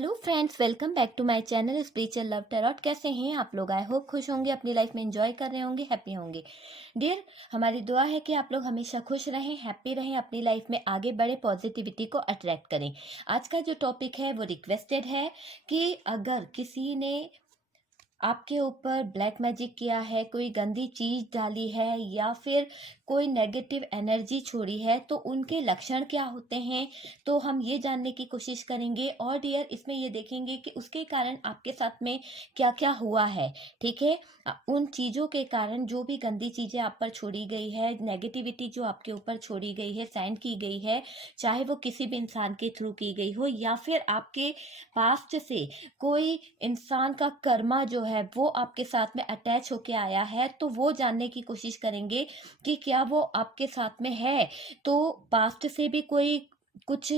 Hello friends, welcome back to my channel spiritual love tarot. कैसे हैं आप लोग? आई होप खुश होंगे, अपनी लाइफ में एंजॉय कर रहे होंगे, हैप्पी होंगे। डियर, हमारी दुआ है कि आप लोग हमेशा खुश रहें, हैप्पी रहें, अपनी लाइफ में आगे बढ़े, पॉजिटिविटी को अट्रैक्ट करें। आज का जो टॉपिक है वो रिक्वेस्टेड है कि अगर किसी ने आपके ऊपर ब्लैक मैजिक किया है, कोई गंदी चीज डाली है या फिर कोई नेगेटिव एनर्जी छोड़ी है, तो उनके लक्षण क्या होते हैं, तो हम ये जानने की कोशिश करेंगे। और डियर, इसमें ये देखेंगे कि उसके कारण आपके साथ में क्या क्या हुआ है। ठीक है, उन चीज़ों के कारण जो भी गंदी चीज़ें आप पर छोड़ी गई है, नेगेटिविटी जो आपके ऊपर छोड़ी गई है, सेंड की गई है, चाहे वो किसी भी इंसान के थ्रू की गई हो या फिर आपके पास्ट से कोई इंसान का कर्मा जो है वो आपके साथ में अटैच होके आया है, तो वो जानने की कोशिश करेंगे कि क्या वो आपके साथ में है। तो पास्ट से भी कोई कुछ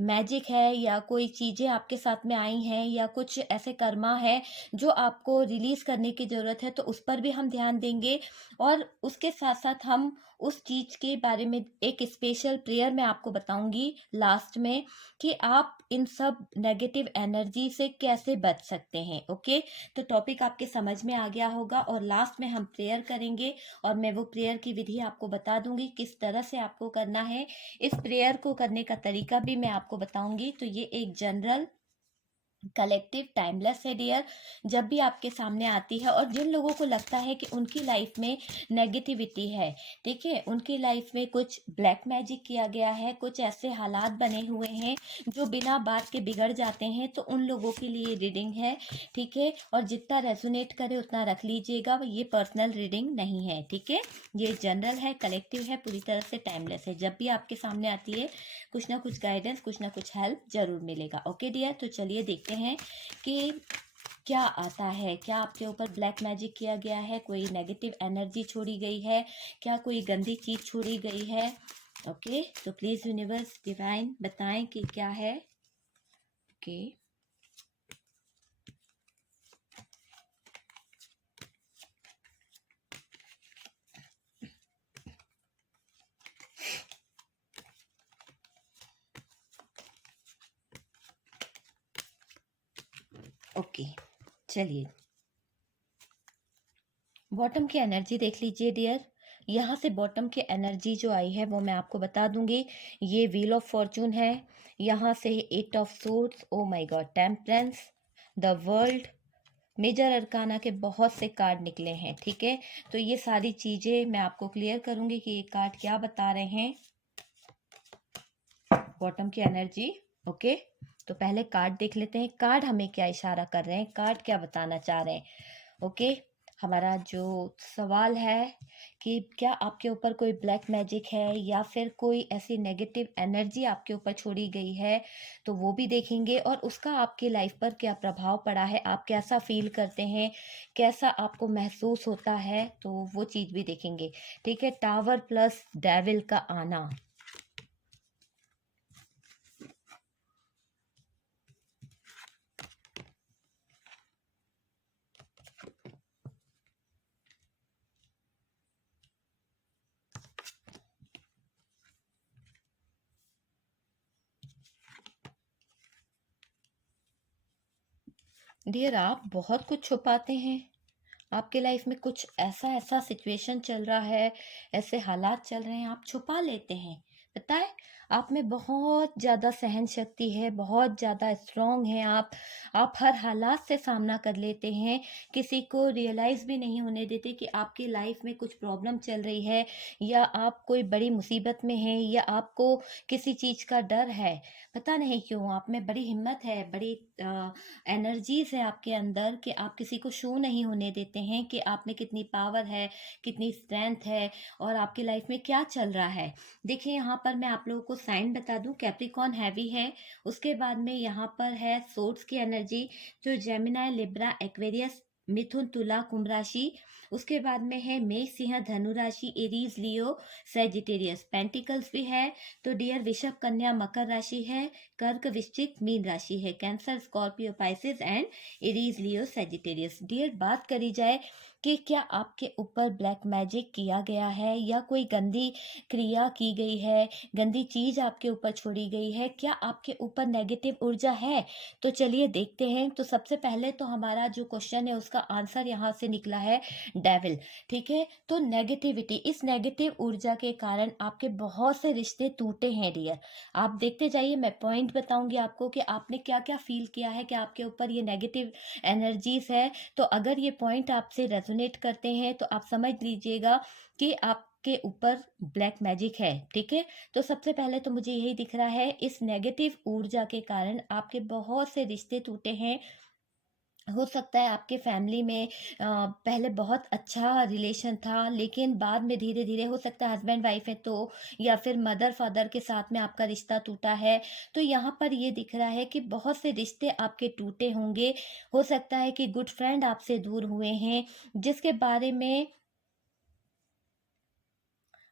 मैजिक है या कोई चीज़ें आपके साथ में आई हैं या कुछ ऐसे कर्मा है जो आपको रिलीज करने की ज़रूरत है, तो उस पर भी हम ध्यान देंगे। और उसके साथ साथ हम उस चीज़ के बारे में एक स्पेशल प्रेयर मैं आपको बताऊंगी लास्ट में कि आप इन सब नेगेटिव एनर्जी से कैसे बच सकते हैं। ओके, तो टॉपिक आपके समझ में आ गया होगा और लास्ट में हम प्रेयर करेंगे और मैं वो प्रेयर की विधि आपको बता दूंगी किस तरह से आपको करना है। इस प्रेयर को करने का तरीका भी मैं आपको बताऊंगी। तो ये एक जनरल कलेक्टिव टाइमलेस है डियर, जब भी आपके सामने आती है और जिन लोगों को लगता है कि उनकी लाइफ में नेगेटिविटी है, ठीक है, उनकी लाइफ में कुछ ब्लैक मैजिक किया गया है, कुछ ऐसे हालात बने हुए हैं जो बिना बात के बिगड़ जाते हैं, तो उन लोगों के लिए रीडिंग है। ठीक है, और जितना रेजोनेट करे उतना रख लीजिएगा, ये पर्सनल रीडिंग नहीं है। ठीक है, ये जनरल है, कलेक्टिव है, पूरी तरह से टाइमलेस है। जब भी आपके सामने आती है कुछ ना कुछ गाइडेंस, कुछ ना कुछ हेल्प जरूर मिलेगा। ओके डियर, तो चलिए देखते हैं कि क्या आता है। क्या आपके ऊपर ब्लैक मैजिक किया गया है, कोई नेगेटिव एनर्जी छोड़ी गई है, क्या कोई गंदी चीज छोड़ी गई है। ओके, तो प्लीज यूनिवर्स डिवाइन बताएं कि क्या है। ओके, ओके, चलिए बॉटम की एनर्जी देख लीजिए डियर। यहाँ से बॉटम की एनर्जी जो आई है वो मैं आपको बता दूंगी। ये व्हील ऑफ फॉर्चून है, यहाँ से eight of swords, oh my god, temperance, the world, major arcana के बहुत से कार्ड निकले हैं। ठीक है, तो ये सारी चीजें मैं आपको क्लियर करूंगी कि ये कार्ड क्या बता रहे हैं, बॉटम की एनर्जी। ओके, तो पहले कार्ड देख लेते हैं, कार्ड हमें क्या इशारा कर रहे हैं, कार्ड क्या बताना चाह रहे हैं। ओके, हमारा जो सवाल है कि क्या आपके ऊपर कोई ब्लैक मैजिक है या फिर कोई ऐसी नेगेटिव एनर्जी आपके ऊपर छोड़ी गई है, तो वो भी देखेंगे और उसका आपकी लाइफ पर क्या प्रभाव पड़ा है, आप कैसा फील करते हैं, कैसा आपको महसूस होता है, तो वो चीज़ भी देखेंगे। ठीक है, टावर प्लस डेविल का आना। डियर, आप बहुत कुछ छुपाते हैं, आपके लाइफ में कुछ ऐसा ऐसा सिचुएशन चल रहा है, ऐसे हालात चल रहे हैं, आप छुपा लेते हैं। पता है, आप में बहुत ज़्यादा सहन शक्ति है, बहुत ज़्यादा स्ट्रांग हैं आप हर हालात से सामना कर लेते हैं, किसी को रियलाइज़ भी नहीं होने देते कि आपकी लाइफ में कुछ प्रॉब्लम चल रही है या आप कोई बड़ी मुसीबत में हैं या आपको किसी चीज़ का डर है। पता नहीं क्यों आप में बड़ी हिम्मत है, बड़ी एनर्जीज है आपके अंदर कि आप किसी को शो नहीं होने देते हैं कि आप में कितनी पावर है, कितनी स्ट्रेंथ है और आपकी लाइफ में क्या चल रहा है। देखिए, यहाँ पर मैं आप लोगों को साइन बता दूं, कैप्रिकॉन हैवी है, उसके बाद में यहाँ पर है सोर्ड्स की एनर्जी जो जेमिनाई, लिब्रा, एक्वेरियस, मिथुन, तुला, कुंभ राशि, उसके बाद में है मेष, सिंह, धनु राशि, एरीज, लियो, सेजिटेरियस, पेंटिकल्स भी है। तो डियर, वृषभ, कन्या, मकर राशि है, कर्क, वृश्चिक, मीन राशि है, Cancer, Scorpio, Pisces and Aries, Leo, Sagittarius. Dear, बात करी जाए कि क्या आपके ऊपर ब्लैक मैजिक किया गया है या कोई गंदी क्रिया की गई है, गंदी चीज़ आपके ऊपर छोड़ी गई है, क्या आपके ऊपर नेगेटिव ऊर्जा है? तो चलिए देखते हैं। तो सबसे पहले तो हमारा जो क्वेश्चन है उसका आंसर यहाँ से निकला है डेविल, ठीक है? तो नेगेटिविटी, इस नेगेटिव ऊर्जा के कारण आपके बहुत से रिश्ते टूटे हैं डियर। आप देखते जाइए, मैं पॉइंट बताऊँगी आपको कि आपने क्या-क्या फ़ील किया है कि आपके ऊपर ये नेगेटिव एनर्जीज़ है। तो अगर ये पॉइंट आपसे रेजोनेट करते हैं तो आप समझ लीजिएगा कि आपके ऊपर ब्लैक मैजिक है, ठीक है? तो सबसे पहले तो मुझे यही दिख रहा है, इस नेगेटिव ऊर्जा के कारण आपके बहुत से रिश्ते टूटे हैं। हो सकता है आपके फैमिली में पहले बहुत अच्छा रिलेशन था, लेकिन बाद में धीरे-धीरे हो सकता है हस्बैंड वाइफ है तो, या फिर मदर फादर के साथ में आपका रिश्ता टूटा है। तो यहाँ पर ये दिख रहा है कि बहुत से रिश्ते आपके टूटे होंगे। हो सकता है कि गुड फ्रेंड आपसे दूर हुए हैं, जिसके बारे में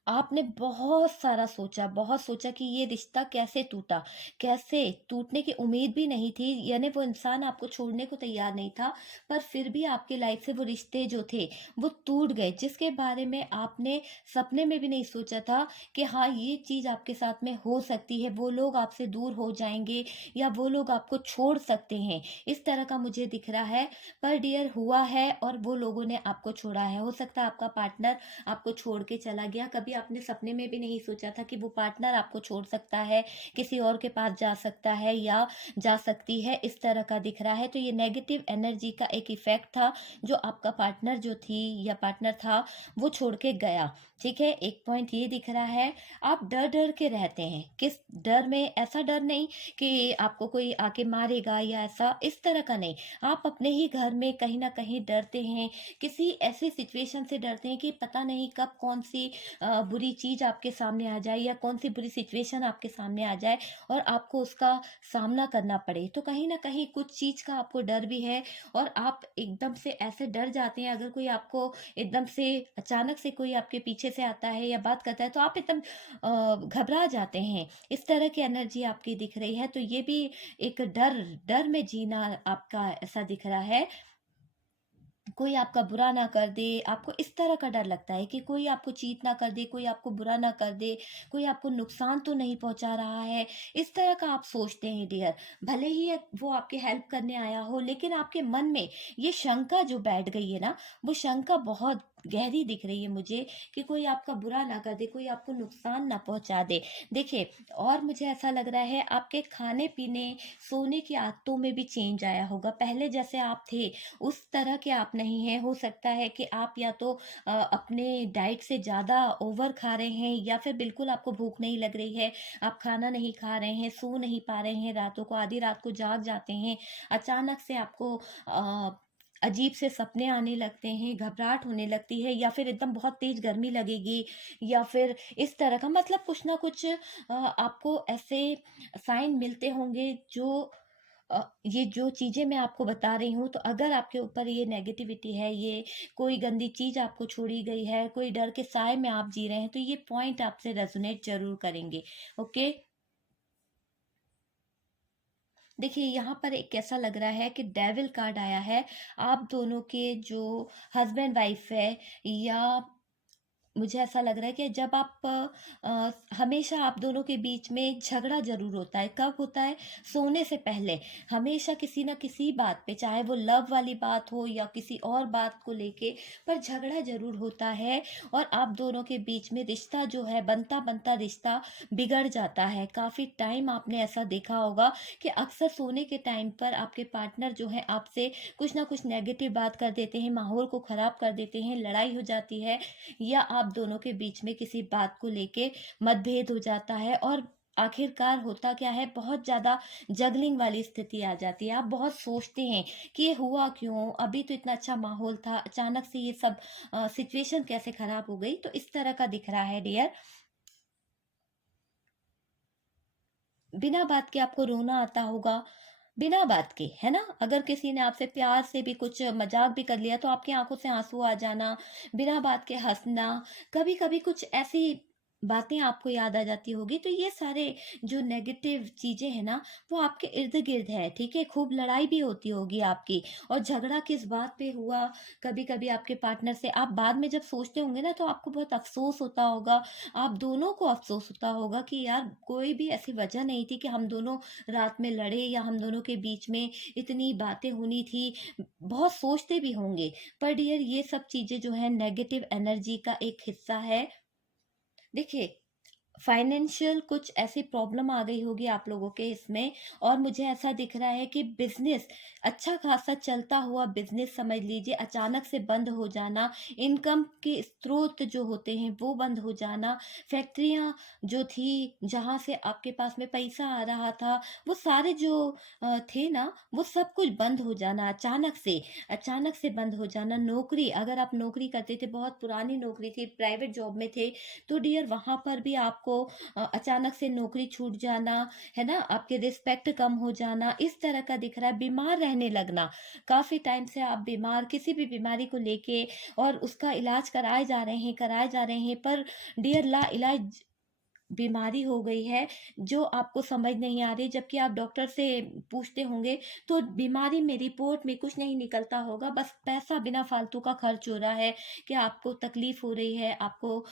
आपने बहुत सोचा कि ये रिश्ता कैसे टूटा, कैसे टूटने की उम्मीद भी नहीं थी, यानी वो इंसान आपको छोड़ने को तैयार नहीं था, पर फिर भी आपकी लाइफ से वो रिश्ते जो थे, वो टूट गए, जिसके बारे में आपने सपने में भी नहीं सोचा था कि हाँ, ये चीज़ आपके साथ में हो सकती है, वो लोग आपसे दूर हो जाएँगे या वो लोग आपको छोड़ सकते हैं, इस तरह का मुझे दिख रहा है। पर डियर हुआ है और वो लोगों ने आपको छोड़ा है। हो सकता है आपका पार्टनर आपको छोड़ के चला गया, कभी आपने सपने में भी नहीं सोचा था कि वो पार्टनर आपको छोड़ सकता है, किसी और के पास जा सकता है या जा सकती है, इस तरह का दिख रहा है। तो ये नेगेटिव एनर्जी का एक इफेक्ट था, जो आपका पार्टनर जो थी या पार्टनर था, वो छोड़ के गया, ठीक है? एक पॉइंट ये दिख रहा है, आप डर-डर के रहते हैं। किस डर में? ऐसा डर नहीं कि आपको कोई आके मारेगा या ऐसा, इस तरह का नहीं। आप अपने ही घर में कहीं न कहीं डरते हैं, किसी ऐसी सिचुएशन से डरते हैं कि पता नहीं कब कौन-सी बुरी चीज़ आपके सामने आ जाए या कौन-सी बुरी सिचुएशन आपके सामने आ जाए और आपको उसका सामना करना पड़े। तो कहीं न कहीं कुछ चीज़ का आपको डर भी है और आप एकदम से ऐसे डर जाते हैं, अगर कोई आपको एकदम से अचानक से कोई आपके पीछे से आता है या बात करता है तो आप एकदम घबरा जाते हैं। इस तरह की एनर्जी आपकी दिख रही है, तो ये भी एक डर डर में जीना आपका ऐसा दिख रहा है। कोई आपका बुरा ना कर दे, आपको इस तरह का डर लगता है कि कोई आपको चीट ना कर दे, कोई आपको बुरा ना कर दे, कोई आपको नुकसान तो नहीं पहुँचा रहा है, इस तरह का आप सोचते हैं डियर। भले ही वो आपकी हेल्प करने आया हो, लेकिन आपके मन में ये शंका जो बैठ गई है ना, वो शंका बहुत गहरी दिख रही है मुझे कि कोई आपका बुरा ना कर दे, कोई आपको नुकसान ना पहुँचा दे। देखिए, और मुझे ऐसा लग रहा है आपके खाने-पीने, सोने की आदतों में भी चेंज आया होगा। पहले जैसे आप थे, उस तरह के आप नहीं हैं। हो सकता है कि आप या तो अपने डाइट से ज़्यादा ओवर खा रहे हैं या फिर बिल्कुल आपको भूख नहीं लग रही है, आप खाना नहीं खा रहे हैं, सो नहीं पा रहे हैं रातों को, आधी रात को जाग जाते हैं। अचानक से आपको अजीब से सपने आने लगते हैं, घबराहट होने लगती है या फिर एकदम बहुत तेज़ गर्मी लगेगी या फिर इस तरह का, मतलब कुछ ना कुछ आपको ऐसे साइन मिलते होंगे जो ये जो चीज़ें मैं आपको बता रही हूँ, तो अगर आपके ऊपर ये नेगेटिविटी है, ये कोई गंदी चीज़ आपको छोड़ी गई है, कोई डर के साए में आप जी रहे हैं, तो ये पॉइंट आपसे रेज़ोनेट ज़रूर करेंगे, ओके? देखिए, यहाँ पर एक ऐसा लग रहा है कि डेविल कार्ड आया है, आप दोनों के जो हस्बैंड वाइफ है, या मुझे ऐसा लग रहा है कि जब आप हमेशा आप दोनों के बीच में झगड़ा ज़रूर होता है। कब होता है? सोने से पहले। हमेशा किसी न किसी बात पे, चाहे वो लव वाली बात हो या किसी और बात को लेके, पर झगड़ा ज़रूर होता है और आप दोनों के बीच में रिश्ता जो है, बनता-बनता रिश्ता बिगड़ जाता है। काफ़ी टाइम आपने ऐसा देखा होगा कि अक्सर सोने के टाइम पर आपके पार्टनर जो हैं आपसे कुछ न कुछ नेगेटिव बात कर देते हैं, माहौल को ख़राब कर देते हैं, लड़ाई हो जाती है या आप दोनों के बीच में किसी बात को लेके मतभेद हो जाता है और आखिरकार होता क्या है, बहुत ज़्यादा जगलिंग वाली स्थिति आ जाती है। आप बहुत सोचते हैं कि ये हुआ क्यों? अभी तो इतना अच्छा माहौल था, अचानक से ये सब सिचुएशन कैसे खराब हो गई? तो इस तरह का दिख रहा है डियर। बिना बात के आपको रोना आता होगा, बिना बात के, है ना? अगर किसी ने आपसे प्यार से भी कुछ मज़ाक भी कर लिया तो आपकी आँखों से आँसू आ जाना, बिना बात के हँसना, कभी-कभी कुछ ऐसी बातें आपको याद आ जाती होगी। तो ये सारे जो नेगेटिव चीज़ें हैं ना, वो आपके इर्द-गिर्द है, ठीक है? खूब लड़ाई भी होती होगी आपकी, और झगड़ा किस बात पे हुआ, कभी-कभी आपके पार्टनर से आप बाद में जब सोचते होंगे ना, तो आपको बहुत अफ़सोस होता होगा। आप दोनों को अफ़सोस होता होगा कि यार कोई भी ऐसी वजह नहीं थी कि हम दोनों रात में लड़े, या हम दोनों के बीच में इतनी बातें होनी थी। बहुत सोचते भी होंगे। पर डियर, ये सब चीज़ें जो हैं नेगेटिव एनर्जी का एक हिस्सा है। देखिए, फाइनेंशियल कुछ ऐसी प्रॉब्लम आ गई होगी आप लोगों के इसमें, और मुझे ऐसा दिख रहा है कि बिजनेस, अच्छा खासा चलता हुआ बिजनेस समझ लीजिए, अचानक से बंद हो जाना, इनकम के स्रोत जो होते हैं वो बंद हो जाना, फैक्ट्रियां जो थी जहां से आपके पास में पैसा आ रहा था, वो सारे जो थे ना, वो सब कुछ बंद हो जाना, अचानक से बंद हो जाना। नौकरी, अगर आप नौकरी करते थे, बहुत पुरानी नौकरी थी, प्राइवेट जॉब में थे, तो डियर वहाँ पर भी आपको अचानक से नौकरी छूट जाना, है ना? आपके रिस्पेक्ट कम हो जाना, इस तरह का दिख रहा है। बीमार रहने लगना, काफ़ी टाइम से आप बीमार, किसी भी बीमारी को लेके, और उसका इलाज कराए जा रहे हैं, पर डियर लाइलाज बीमारी हो गई है, जो आपको समझ नहीं आ रही, जबकि आप डॉक्टर से पूछते होंगे तो बीमारी में, रिपोर्ट में कुछ नहीं निकलता होगा, बस पैसा बिना फालतू का खर्च हो रहा है, कि आपको तकलीफ हो रही है, आपको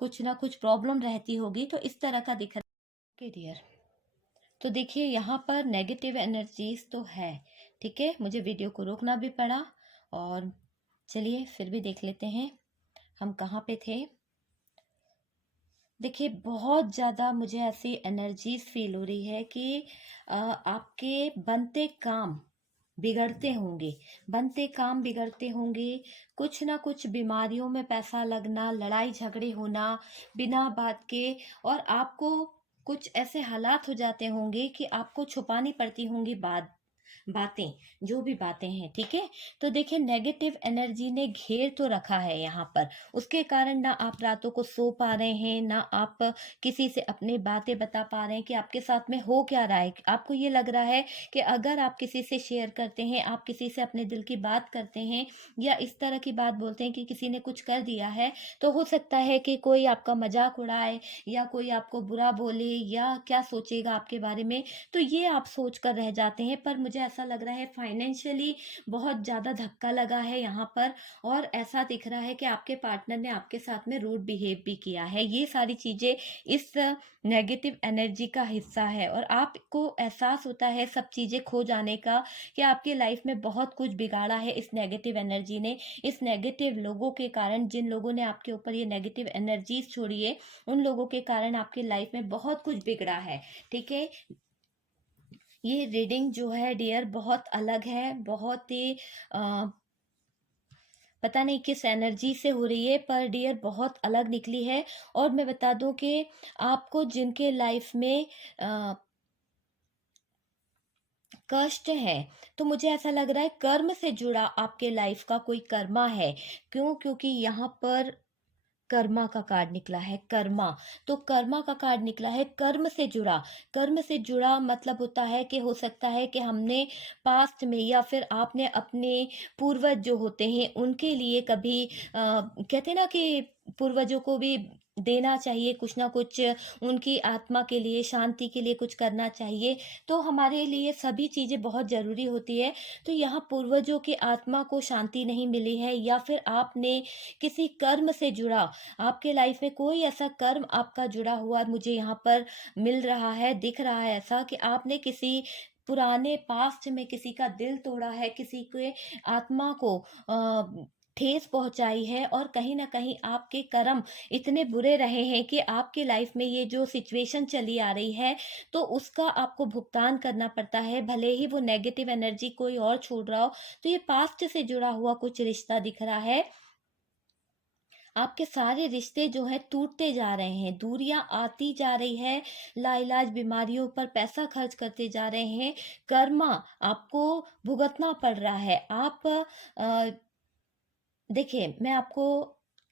कुछ ना कुछ प्रॉब्लम रहती होगी, तो इस तरह का दिख रहा है डियर। तो देखिए, यहाँ पर नेगेटिव एनर्जीज तो है, ठीक है? मुझे वीडियो को रोकना भी पड़ा, और चलिए फिर भी देख लेते हैं हम कहाँ पे थे। देखिए, बहुत ज़्यादा मुझे ऐसी एनर्जीज फील हो रही है कि आपके बनते काम बिगड़ते होंगे, कुछ ना कुछ बीमारियों में पैसा लगना, लड़ाई झगड़े होना बिना बात के, और आपको कुछ ऐसे हालात हो जाते होंगे कि आपको छुपानी पड़ती होंगी बातें, जो भी बातें हैं, ठीक है? तो देखिए, नेगेटिव एनर्जी ने घेर तो रखा है यहाँ पर, उसके कारण ना आप रातों को सो पा रहे हैं, ना आप किसी से अपनी बातें बता पा रहे हैं कि आपके साथ में हो क्या रहा है। आपको ये लग रहा है कि अगर आप किसी से शेयर करते हैं, आप किसी से अपने दिल की बात करते हैं, या इस तरह की बात बोलते हैं कि किसी ने कुछ कर दिया है, तो हो सकता है कि कोई आपका मजाक उड़ाए, या कोई आपको बुरा बोले, या क्या सोचेगा आपके बारे में, तो ये आप सोच कर रह जाते हैं। पर मुझे ऐसा लग रहा है फाइनेंशियली बहुत ज़्यादा धक्का लगा है यहाँ पर, और ऐसा दिख रहा है कि आपके पार्टनर ने आपके साथ में रूड बिहेव भी किया है। ये सारी चीज़ें इस नेगेटिव एनर्जी का हिस्सा है, और आपको एहसास होता है सब चीज़ें खो जाने का, कि आपकी लाइफ में बहुत कुछ बिगाड़ा है इस नेगेटिव एनर्जी ने, इस नेगेटिव लोगों के कारण, जिन लोगों ने आपके ऊपर ये नेगेटिव एनर्जीज छोड़ी है, उन लोगों के कारण आपकी लाइफ में बहुत कुछ बिगड़ा है, ठीक है? ये रीडिंग जो है डियर बहुत अलग है, बहुत ही पता नहीं किस एनर्जी से हो रही है, पर डियर बहुत अलग निकली है। और मैं बता दूं कि आपको जिनके लाइफ में अ, कष्ट है, तो मुझे ऐसा लग रहा है कर्म से जुड़ा आपके लाइफ का कोई कर्मा है। क्यों? क्योंकि यहाँ पर कर्मा का कार्ड निकला है, कर्मा। तो कर्मा का कार्ड निकला है, कर्म से जुड़ा मतलब होता है कि हो सकता है कि हमने पास्ट में, या फिर आपने अपने पूर्वज जो होते हैं उनके लिए कभी कहते हैं ना कि पूर्वजों को भी देना चाहिए कुछ ना कुछ, उनकी आत्मा के लिए, शांति के लिए कुछ करना चाहिए। तो हमारे लिए सभी चीज़ें बहुत ज़रूरी होती है। तो यहाँ पूर्वजों की आत्मा को शांति नहीं मिली है, या फिर आपने किसी कर्म से जुड़ा, आपके लाइफ में कोई ऐसा कर्म आपका जुड़ा हुआ मुझे यहाँ पर मिल रहा है, दिख रहा है ऐसा, कि आपने किसी पुराने पास्ट में किसी का दिल तोड़ा है, किसी के आत्मा को ठेस पहुंचाई है, और कहीं ना कहीं आपके कर्म इतने बुरे रहे हैं कि आपकी लाइफ में ये जो सिचुएशन चली आ रही है, तो उसका आपको भुगतान करना पड़ता है, भले ही वो नेगेटिव एनर्जी कोई और छोड़ रहा हो। तो ये पास्ट से जुड़ा हुआ कुछ रिश्ता दिख रहा है। आपके सारे रिश्ते जो है टूटते जा रहे हैं, दूरियां आती जा रही है, लाइलाज बीमारियों पर पैसा खर्च करते जा रहे हैं, कर्मा आपको भुगतना पड़ रहा है। आप देखिए, मैं आपको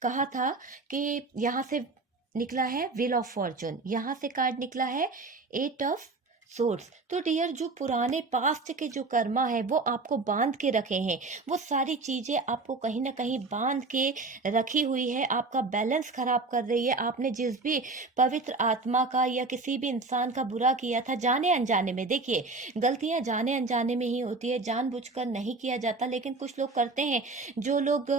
कहा था कि यहाँ से निकला है व्हील ऑफ फॉर्चून, यहाँ से कार्ड निकला है एट ऑफ सोर्स। तो डियर, जो पुराने पास्ट के जो कर्मा है वो आपको बांध के रखे हैं, वो सारी चीजें आपको कहीं ना कहीं बांध के रखी हुई है, आपका बैलेंस खराब कर रही है। आपने जिस भी पवित्र आत्मा का या किसी भी इंसान का बुरा किया था जाने अनजाने में, देखिए गलतियां जाने अनजाने में ही होती है, जानबूझकर नहीं किया जाता। लेकिन कुछ लोग करते हैं, जो लोग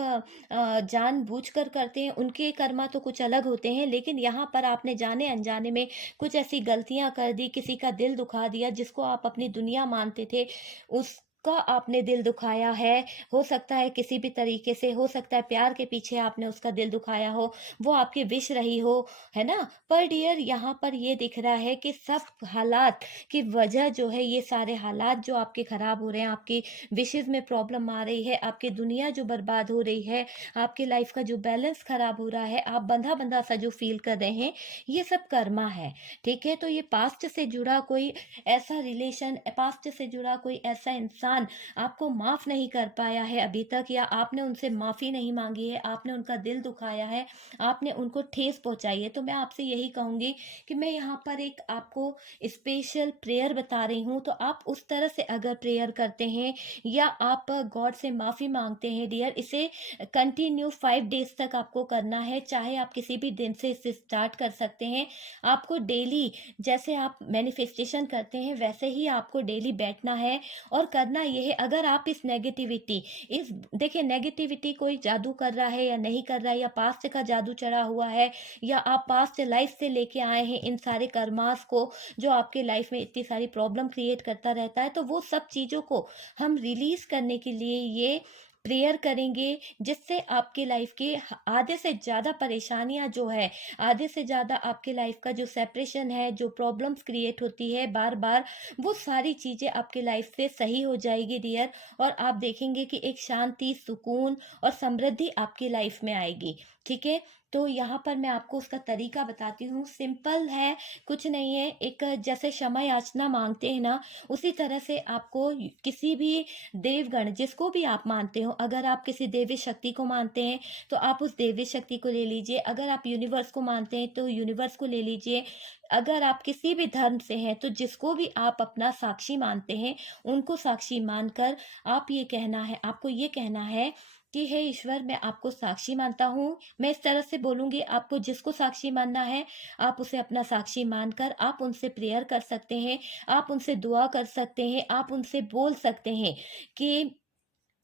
जानबूझकर करते हैं उनके कर्मा तो कुछ अलग होते हैं। लेकिन यहाँ पर आपने जाने अनजाने में कुछ ऐसी गलतियां कर दी, किसी का दिल दुखा दिया, जिसको आप अपनी दुनिया मानते थे उसका आपने दिल दुखाया है। हो सकता है किसी भी तरीके से, हो सकता है प्यार के पीछे आपने उसका दिल दुखाया हो, वो आपकी विश रही हो, है ना। पर डियर, यहाँ पर ये दिख रहा है कि सब हालात की वजह जो है, ये सारे हालात जो आपके खराब हो रहे हैं, आपकी विशेष में प्रॉब्लम आ रही है, आपकी दुनिया जो बर्बाद हो रही है, आपकी लाइफ का जो बैलेंस खराब हो रहा है, आप बंधा बंधा सा जो फील कर रहे हैं, ये सब कर्मा है। ठीक है, तो ये पास्ट से जुड़ा कोई ऐसा रिलेशन, पास्ट से जुड़ा कोई ऐसा इंसान आपको माफ नहीं कर पाया है अभी तक, या आपने उनसे माफी नहीं मांगी है, आपने उनका दिल दुखाया है, आपने उनको ठेस पहुंचाई है। तो मैं आपसे यही कहूंगी कि मैं यहाँ पर एक आपको स्पेशल प्रेयर बता रही हूँ, तो आप उस तरह से अगर प्रेयर करते हैं या आप गॉड से माफी मांगते हैं डियर, इसे कंटिन्यू 5 डेज तक आपको करना है। चाहे आप किसी भी दिन से इसे स्टार्ट कर सकते हैं। आपको डेली, जैसे आप मैनिफेस्टेशन करते हैं वैसे ही आपको डेली बैठना है और करना ये है। अगर आप इस नेगेटिविटी, इस देखिए नेगेटिविटी कोई जादू कर रहा है या नहीं कर रहा है, या पास्ट का जादू चढ़ा हुआ है, या आप पास्ट लाइफ से लेके आए हैं इन सारे कर्मास को, जो आपके लाइफ में इतनी सारी प्रॉब्लम क्रिएट करता रहता है, तो वो सब चीज़ों को हम रिलीज करने के लिए ये प्रेयर करेंगे, जिससे आपके लाइफ के आधे से ज़्यादा परेशानियां जो है, आधे से ज़्यादा आपके लाइफ का जो सेपरेशन है, जो प्रॉब्लम्स क्रिएट होती है बार बार, वो सारी चीज़ें आपके लाइफ से सही हो जाएगी डियर। और आप देखेंगे कि एक शांति, सुकून और समृद्धि आपकी लाइफ में आएगी। ठीक है, तो यहाँ पर मैं आपको उसका तरीका बताती हूँ, सिंपल है, कुछ नहीं है। एक जैसे क्षमा याचना मांगते हैं ना, उसी तरह से आपको किसी भी देवगण, जिसको भी आप मानते हो, अगर आप किसी देवी शक्ति को मानते हैं तो आप उस देवी शक्ति को ले लीजिए, अगर आप यूनिवर्स को मानते हैं तो यूनिवर्स को ले लीजिए, अगर आप किसी भी धर्म से हैं तो जिसको भी आप अपना साक्षी मानते हैं उनको साक्षी मानकर आप ये कहना है, आपको ये कहना है कि हे ईश्वर, मैं आपको साक्षी मानता हूँ। मैं इस तरह से बोलूंगी, आपको जिसको साक्षी मानना है आप उसे अपना साक्षी मानकर आप उनसे प्रेयर कर सकते हैं, आप उनसे दुआ कर सकते हैं, आप उनसे बोल सकते हैं कि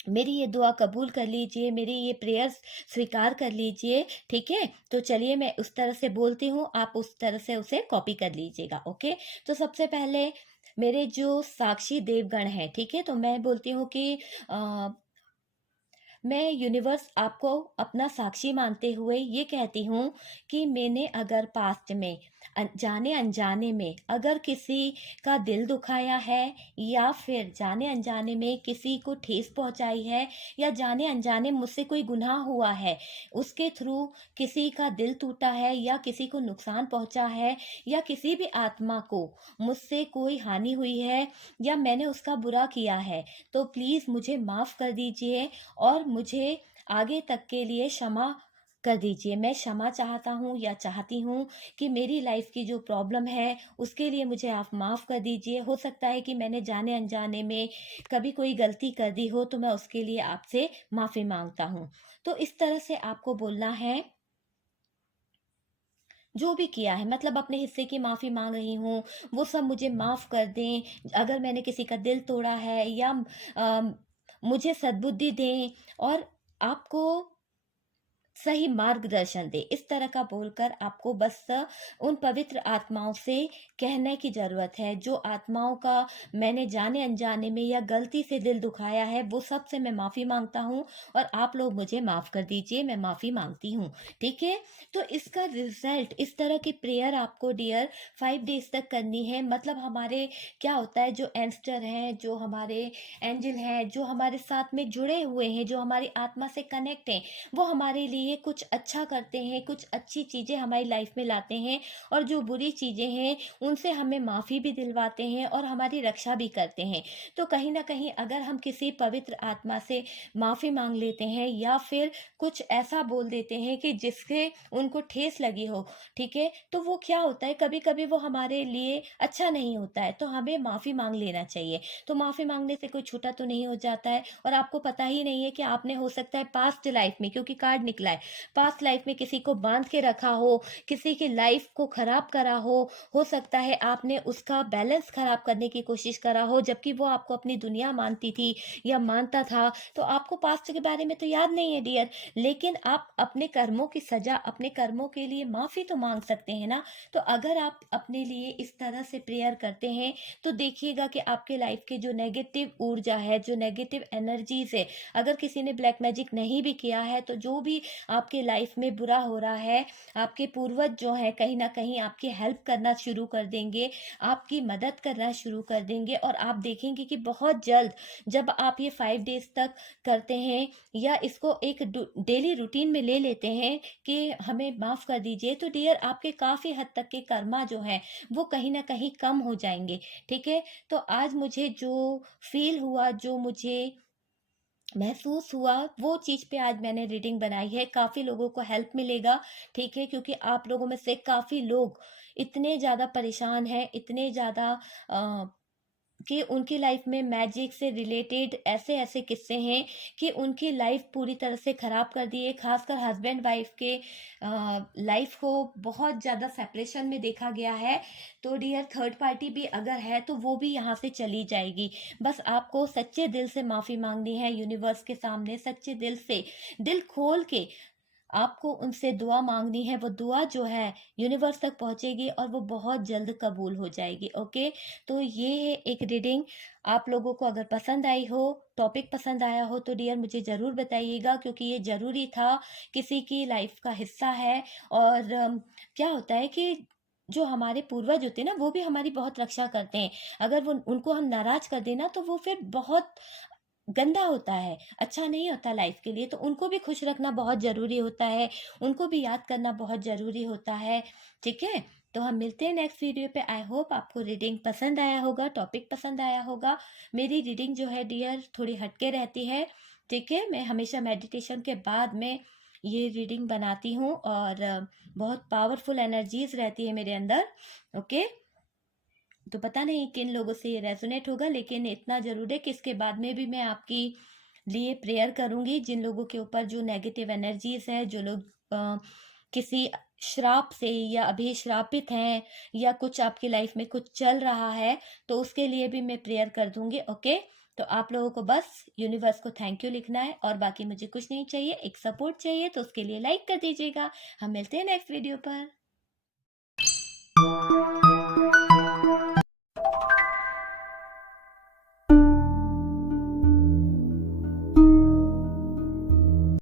मेरी ये दुआ कबूल कर लीजिए, मेरी ये प्रेयर स्वीकार कर लीजिए। ठीक है, तो चलिए मैं उस तरह से बोलती हूँ, आप उस तरह से उसे कॉपी कर लीजिएगा। ओके, तो सबसे पहले मेरे जो साक्षी देवगण है, ठीक है, तो मैं बोलती हूँ कि अ, मैं यूनिवर्स आपको अपना साक्षी मानते हुए ये कहती हूँ कि मैंने अगर पास्ट में जाने अनजाने में अगर किसी का दिल दुखाया है, या फिर जाने अनजाने में किसी को ठेस पहुंचाई है, या जाने अनजाने मुझसे कोई गुनाह हुआ है, उसके थ्रू किसी का दिल टूटा है, या किसी को नुकसान पहुंचा है, या किसी भी आत्मा को मुझसे कोई हानि हुई है, या मैंने उसका बुरा किया है, तो प्लीज़ मुझे माफ़ कर दीजिए और मुझे आगे तक के लिए क्षमा कर दीजिए। मैं क्षमा चाहता हूँ या चाहती हूँ कि मेरी लाइफ की जो प्रॉब्लम है उसके लिए मुझे आप माफ़ कर दीजिए। हो सकता है कि मैंने जाने अनजाने में कभी कोई गलती कर दी हो, तो मैं उसके लिए आपसे माफ़ी मांगता हूँ। तो इस तरह से आपको बोलना है, जो भी किया है, मतलब अपने हिस्से की माफ़ी मांग रही हूँ, वो सब मुझे माफ़ कर दें। अगर मैंने किसी का दिल तोड़ा है, या मुझे सद्बुद्धि दें और आपको सही मार्गदर्शन दे, इस तरह का बोलकर आपको बस उन पवित्र आत्माओं से कहने की जरूरत है, जो आत्माओं का मैंने जाने अनजाने में या गलती से दिल दुखाया है, वो सब से मैं माफी मांगता हूँ और आप लोग मुझे माफ कर दीजिए, मैं माफी मांगती हूँ। ठीक है, तो इसका रिजल्ट, इस तरह की प्रेयर आपको डियर 5 डेज तक करनी है। मतलब हमारे क्या होता है, जो एंस्टर हैं, जो हमारे एंजल हैं, जो हमारे साथ में जुड़े हुए हैं, जो हमारी आत्मा से कनेक्ट हैं, वो हमारे लिए लिए कुछ अच्छा करते हैं, कुछ अच्छी चीज़ें हमारी लाइफ में लाते हैं, और जो बुरी चीज़ें हैं उनसे हमें माफ़ी भी दिलवाते हैं और हमारी रक्षा भी करते हैं। तो कहीं न कहीं अगर हम किसी पवित्र आत्मा से माफ़ी माँग लेते हैं या फिर कुछ ऐसा बोल देते हैं कि जिससे उनको ठेस लगी हो, ठीक है? तो वो क्या होता है, कभी-कभी वो हमारे लिए अच्छा नहीं होता है, तो हमें माफ़ी माँग लेना चाहिए। तो माफ़ी माँगने से कोई छूटा तो नहीं हो जाता है, और आपको पता ही नहीं है कि आपने हो सकता है पास्ट लाइफ में, क्योंकि कार्ड निकला है, पास्ट लाइफ में किसी को बाँध के रखा हो, किसी की लाइफ को खराब करा हो सकता है आपने उसका बैलेंस खराब करने की कोशिश करा हो, जबकि वो आपको अपनी दुनिया मानती थी या मानता था। तो आपको पास्ट के बारे में तो याद नहीं है डियर, लेकिन आप अपने कर्मों की सज़ा, अपने कर्मों के लिए माफ़ी तो माँग सकते हैं ना। तो अगर आप अपने लिए इस तरह से प्रेयर करते हैं, तो देखिएगा कि आपके लाइफ की जो नेगेटिव ऊर्जा है, जो नेगेटिव एनर्जीज़ है, अगर किसी ने ब्लैक मैजिक नहीं भी किया है, तो जो भी आपके लाइफ में बुरा हो रहा है, आपके पूर्वज जो हैं कहीं न कहीं आपकी हेल्प करना शुरू कर देंगे, आपकी मदद करना शुरू कर देंगे, और आप देखेंगे कि बहुत जल्द जब आप ये 5 डेज़ तक करते हैं या इसको एक डेली रूटीन में ले लेते हैं कि हमें माफ़ कर दीजिए, तो डियर आपके काफ़ी हद तक के कर्मा जो हैं वो कहीं न कहीं कम हो जाएँगे, ठीक है? तो आज मुझे जो फ़ील हुआ, जो मुझे महसूस हुआ, वो चीज़ पे आज मैंने रीडिंग बनाई है। काफ़ी लोगों को हेल्प मिलेगा, ठीक है? क्योंकि आप लोगों में से काफ़ी लोग इतने ज़्यादा परेशान हैं, इतने ज़्यादा अ, कि उनकी लाइफ में मैजिक से रिलेटेड ऐसे-ऐसे किस्से हैं कि उनकी लाइफ पूरी तरह से खराब कर दी है। ख़ासकर हस्बैंड वाइफ के लाइफ को बहुत ज़्यादा सेपरेशन में देखा गया है। तो डियर थर्ड पार्टी भी अगर है तो वो भी यहाँ से चली जाएगी। बस आपको सच्चे दिल से माफ़ी माँगनी है यूनिवर्स के सामने, सच्चे दिल से, दिल खोल के आपको उनसे दुआ माँगनी है। वो दुआ जो है यूनिवर्स तक पहुँचेगी और वो बहुत जल्द कबूल हो जाएगी, ओके? तो ये है एक रीडिंग। आप लोगों को अगर पसंद आई हो, टॉपिक पसंद आया हो, तो डियर मुझे ज़रूर बताइएगा, क्योंकि ये ज़रूरी था, किसी की लाइफ़ का हिस्सा है। और क्या होता है कि जो हमारे पूर्वज होते हैं ना, वो भी हमारी बहुत रक्षा करते हैं। अगर वो उनको हम नाराज़ कर दें ना, तो वो फिर बहुत गंदा होता है, अच्छा नहीं होता लाइफ के लिए। तो उनको भी खुश रखना बहुत ज़रूरी होता है, उनको भी याद करना बहुत ज़रूरी होता है, ठीक है? तो हम मिलते हैं नेक्स्ट वीडियो पे। आई होप आपको रीडिंग पसंद आया होगा, टॉपिक पसंद आया होगा। मेरी रीडिंग जो है डियर थोड़ी हटके रहती है, ठीक है? मैं हमेशा मेडिटेशन के बाद में ये रीडिंग बनाती हूँ, और बहुत पावरफुल एनर्जीज़ रहती है मेरे अंदर, ओके? तो पता नहीं किन लोगों से ये रेजोनेट होगा, लेकिन इतना ज़रूर है कि इसके बाद में भी मैं आपकी लिए प्रेयर करूँगी। जिन लोगों के ऊपर जो नेगेटिव एनर्जीज़ है, जो लोग किसी श्राप से या अभी श्रापित हैं, या कुछ आपकी लाइफ में कुछ चल रहा है, तो उसके लिए भी मैं प्रेयर कर दूँगी, ओके? तो आप लोगों को बस यूनिवर्स को थैंक यू लिखना है, और बाकी मुझे कुछ नहीं चाहिए, एक सपोर्ट चाहिए, तो उसके लिए लाइक कर दीजिएगा। हम मिलते हैं नेक्स्ट वीडियो पर।